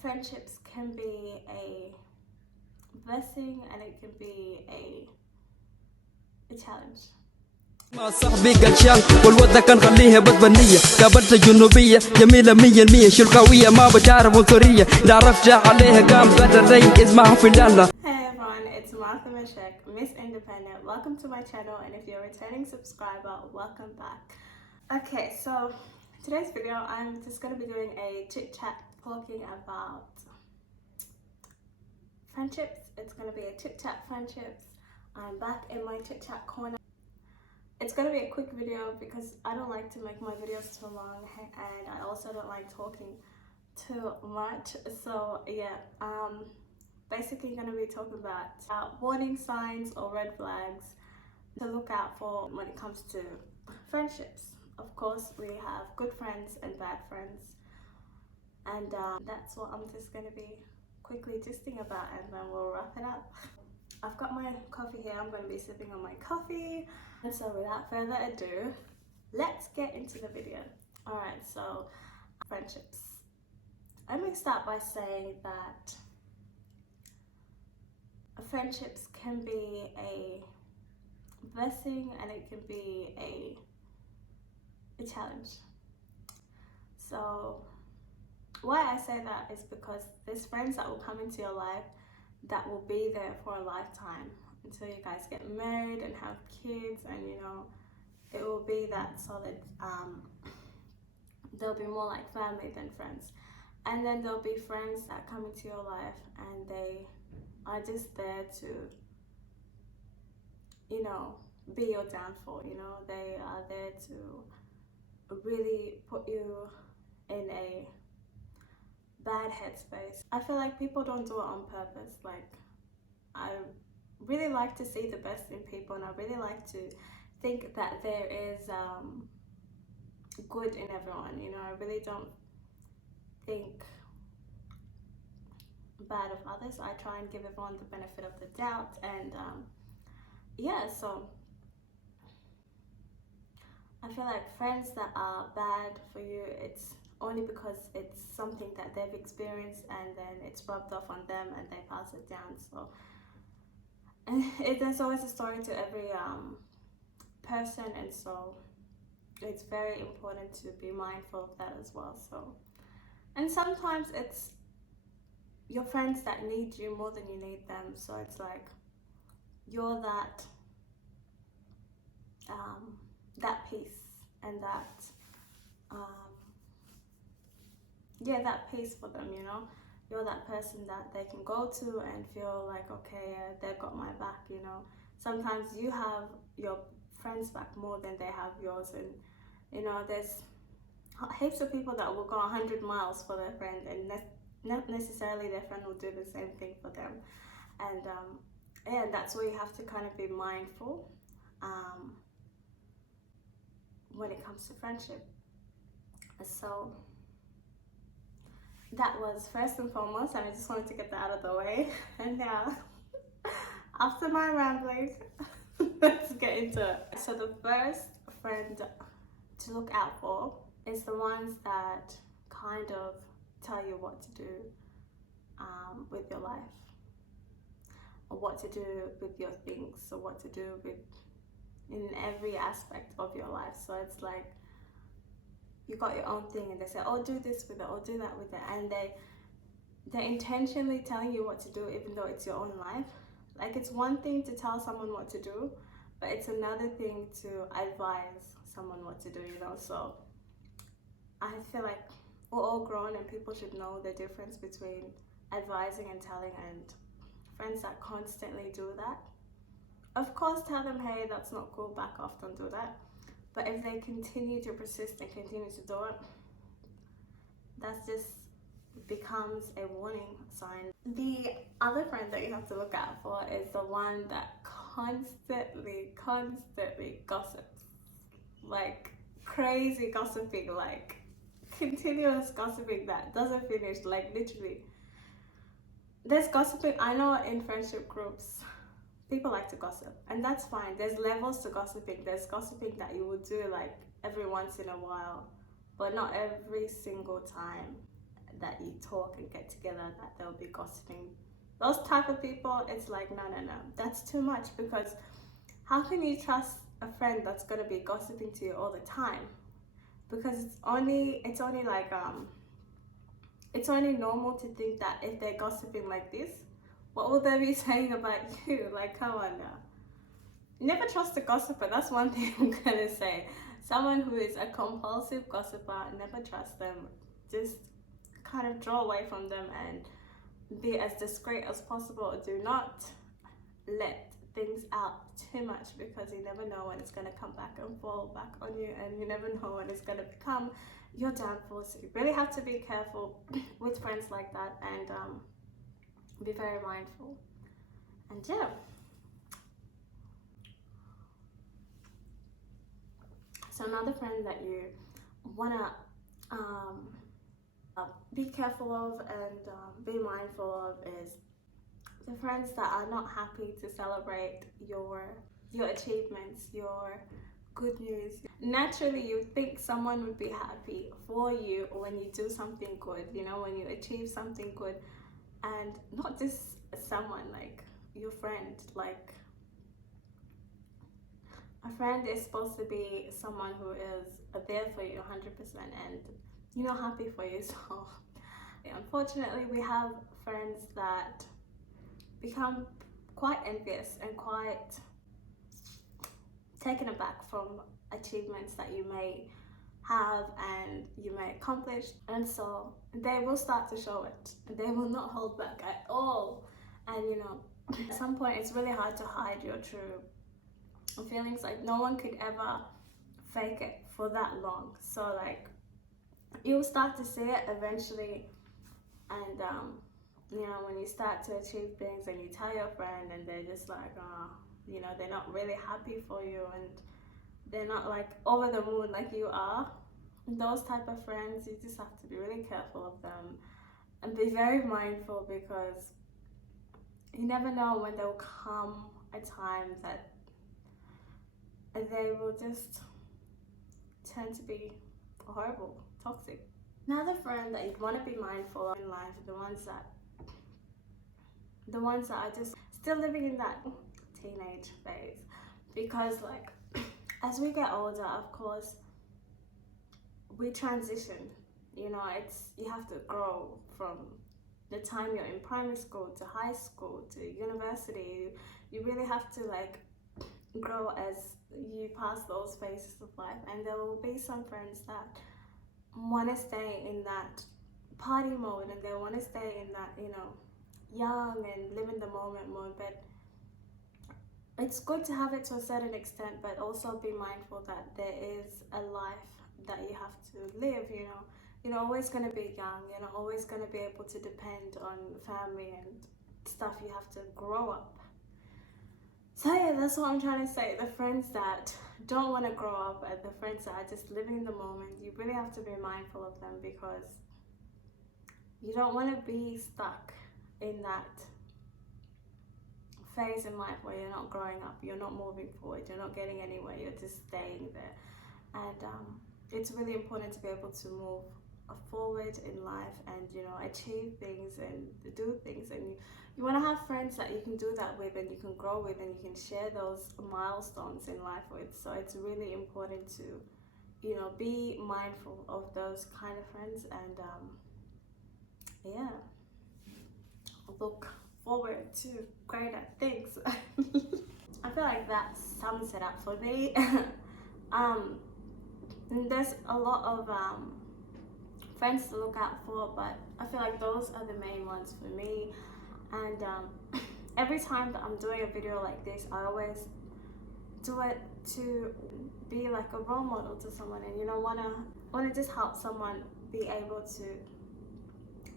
friendships can be a blessing and it can be a challenge. مع صاحبي قلشان والوضع كان خليها بطبنية قابلتها جنوبية جميلة 100% شرقاوية ما بتعرف عنصرية نعرف جاء عليها قام قدر اسمها فنجانة. Hey everyone, it's Martha Meshek, Miss Independent. Welcome to my channel, and if you're a returning subscriber, welcome back. Okay, so today's video I'm just going to be doing a chit chat talking about friendships. It's going to be a chit chat friendships. I'm back in my chit chat corner. It's going to be a quick video because I don't like to make my videos too long, and I also don't like talking too much. So yeah, basically going to be talking about warning signs or red flags to look out for when it comes to friendships. Of course, we have good friends and bad friends, and that's what I'm just going to be quickly gisting about, and then we'll wrap it up. I've got my coffee here. I'm going to be sipping on my coffee. And so without further ado, let's get into the video. Alright, so friendships. Let me start by saying that friendships can be a blessing and it can be a challenge. So why I say that is because there's friends that will come into your life that will be there for a lifetime until you guys get married and have kids, and you know, it will be that solid. They'll be more like family than friends. And then there'll be friends that come into your life and they are just there to, you know, be your downfall. You know, they are there to really put you in a bad headspace. I feel like people don't do it on purpose. Like, I really like to see the best in people, and I really like to think that there is good in everyone. You know, I really don't think bad of others. I try and give everyone the benefit of the doubt, and yeah, so I feel like friends that are bad for you, it's only because it's something that they've experienced and then it's rubbed off on them and they pass it down. So there's always a story to every person, and so it's very important to be mindful of that as well. So, and sometimes it's your friends that need you more than you need them. So it's like you're that that peace and that yeah, that peace for them, you know. You're that person that they can go to and feel like, okay, they've got my back, you know. Sometimes you have your friends back more than they have yours, and you know, there's heaps of people that will go 100 miles for their friend, and not necessarily their friend will do the same thing for them. And yeah, that's where you have to kind of be mindful when it comes to friendship. So that was first and foremost, and I just wanted to get that out of the way. And now, after my rambling, let's get into it. So the first friend to look out for is the ones that kind of tell you what to do with your life, or what to do with your things, or what to do with in every aspect of your life. So it's like you got your own thing and they say, oh, do this with it, or do that with it, and they're intentionally telling you what to do even though it's your own life. Like, it's one thing to tell someone what to do, but it's another thing to advise someone what to do, you know. So I feel like we're all grown and people should know the difference between advising and telling, and friends that constantly do that, of course, tell them, hey, that's not cool, back off, don't do that. But if they continue to persist and continue to do it, that just becomes a warning sign. The other friend that you have to look out for is the one that constantly gossips. Like, crazy gossiping, like continuous gossiping that doesn't finish. Like, literally, there's gossiping. I know in friendship groups, people like to gossip, and that's fine. There's levels to gossiping. There's gossiping that you would do like every once in a while, but not every single time. that you talk and get together that they'll be gossiping. Those type of people, it's like no, that's too much, because how can you trust a friend that's gonna be gossiping to you all the time? Because it's only normal to think that if they're gossiping like this, what will they be saying about you? Like, come on now. Never trust a gossiper. That's one thing I'm gonna say. Someone who is a compulsive gossiper, never trust them. Just kind of draw away from them and be as discreet as possible. Do not let things out too much, because you never know when it's going to come back and fall back on you, and you never know when it's going to become your downfall. So you really have to be careful with friends like that, and be very mindful. And yeah, so another friend that you want to be careful of and be mindful of is the friends that are not happy to celebrate your achievements, your good news. Naturally, you think someone would be happy for you when you do something good, you know, when you achieve something good, and not just someone like your friend. Like, a friend is supposed to be someone who is there for you 100% and, you know, happy for you. So unfortunately, we have friends that become quite envious and quite taken aback from achievements that you may have and you may accomplish, and so they will start to show it. They will not hold back at all, and you know, at some point it's really hard to hide your true feelings. Like, no one could ever fake it for that long, so like, you'll start to see it eventually. And you know, when you start to achieve things and you tell your friend and they're just like, you know, they're not really happy for you and they're not like over the moon like you are, those type of friends, you just have to be really careful of them and be very mindful, because you never know when there'll come a time that they will just turn to be horrible, toxic. Another friend that you want to be mindful of in life are the ones that are just still living in that teenage phase, because like, as we get older, of course, we transition. You know, you have to grow from the time you're in primary school to high school to university. You really have to like grow as you pass those phases of life, and there will be some friends that want to stay in that party mode and they want to stay in that, you know, young and live in the moment mode. But it's good to have it to a certain extent, but also be mindful that there is a life that you have to live. You know, you're not always going to be young, you're not always going to be able to depend on family and stuff. You have to grow up. So yeah, that's what I'm trying to say. The friends that don't want to grow up and the friends that are just living in the moment, you really have to be mindful of them, because you don't want to be stuck in that phase in life where you're not growing up, you're not moving forward, you're not getting anywhere, you're just staying there. And it's really important to be able to move forward in life and, you know, achieve things and do things, and you want to have friends that you can do that with and you can grow with and you can share those milestones in life with. So it's really important to, you know, be mindful of those kind of friends, and yeah, look forward to greater things. I feel like that sums it up for me. There's a lot of friends to look out for, but I feel like those are the main ones for me. And every time that I'm doing a video like this, I always do it to be like a role model to someone, and you know, wanna just help someone be able to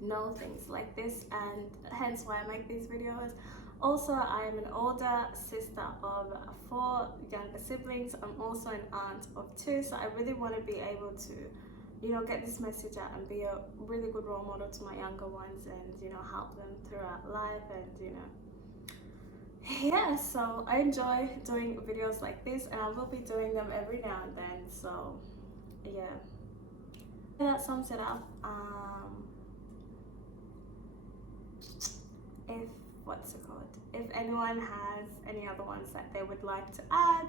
know things like this, and hence why I make these videos. Also, I am an older sister of 4 younger siblings. I'm also an aunt of 2, so I really want to be able to, you know, get this message out and be a really good role model to my younger ones, and, you know, help them throughout life. And, you know, yeah, so I enjoy doing videos like this, and I will be doing them every now and then. So yeah, that sums it up. if anyone has any other ones that they would like to add,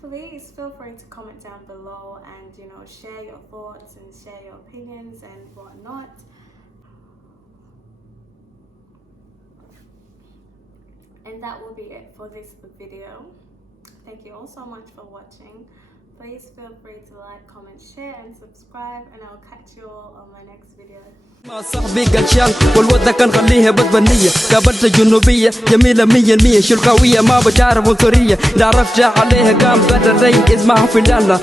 please feel free to comment down below and, you know, share your thoughts and share your opinions and whatnot. And that will be it for this video. Thank you all so much for watching. Please feel free to like, comment, share and subscribe, and I'll catch you all on my next video. مع صاحبي قلشان والوضع كان خليها بدبنية قابلت جنوبية جميلة 100% شلقاوية ما بتعرف عنصرية لا عرفت عليها قام قدر اسمها في